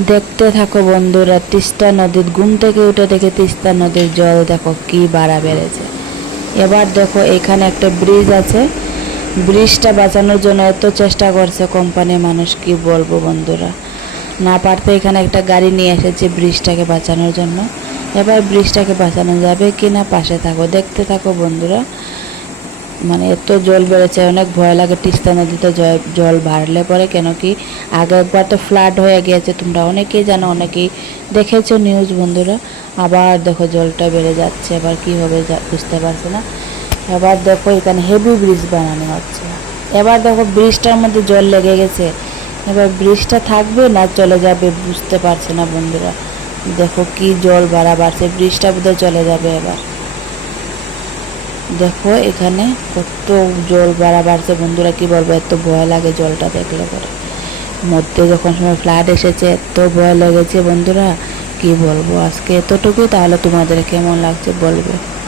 দেখতে থাকো বন্ধুরা, তিস্তা নদীর ঘুম থেকে উঠে দেখে তিস্তা নদীর জল দেখো কি বাড়া বেড়েছে। এবার দেখো এখানে একটা ব্রিজ আছে। ব্রিজটা বাঁচানোর জন্য এত চেষ্টা করছে কোম্পানির মানুষ, কি বলব বন্ধুরা। না পারতে এখানে একটা গাড়ি নিয়ে এসেছে ব্রিজটাকে বাঁচানোর জন্য। এবার ব্রিজটাকে বাঁচানো যাবে কি না পাশে থাকো, দেখতে থাকো বন্ধুরা। মানে এত জল বেড়েছে, অনেক ভয় লাগে তিস্তা নদীতে জল- বাড়লে পরে, কেন কি আগে একবার তো ফ্লাড হয়ে গিয়েছে, তোমরা অনেকেই জানো, অনেকেই দেখেছ নিউজ বন্ধুরা। আবার দেখো জলটা বেড়ে যাচ্ছে এবার কি হবে বুঝতে পারছ না। এবার দেখো এখানে হেভি ব্রিজ বানানো হচ্ছে। এবার দেখো ব্রিজটার মধ্যে জল লেগে গেছে। এবার ব্রিজটা থাকবে না চলে যাবে বুঝতে পারছে না বন্ধুরা। দেখো কি জল বাড়া বাড়ছে ব্রিজটা বোধহয় চলে যাবে এবার। দেখো এখানে কত জল বাড়া বাড়ছে বন্ধুরা কি বলব, এত ভয় লাগে জলটা দেখলে পরে। মধ্যে যখন সময় ফ্লাড এসেছে, এত ভয় লেগেছে বন্ধুরা, কি বলব? আজকে এতটুকু তাহলে তোমাদের কেমন লাগছে বলবে?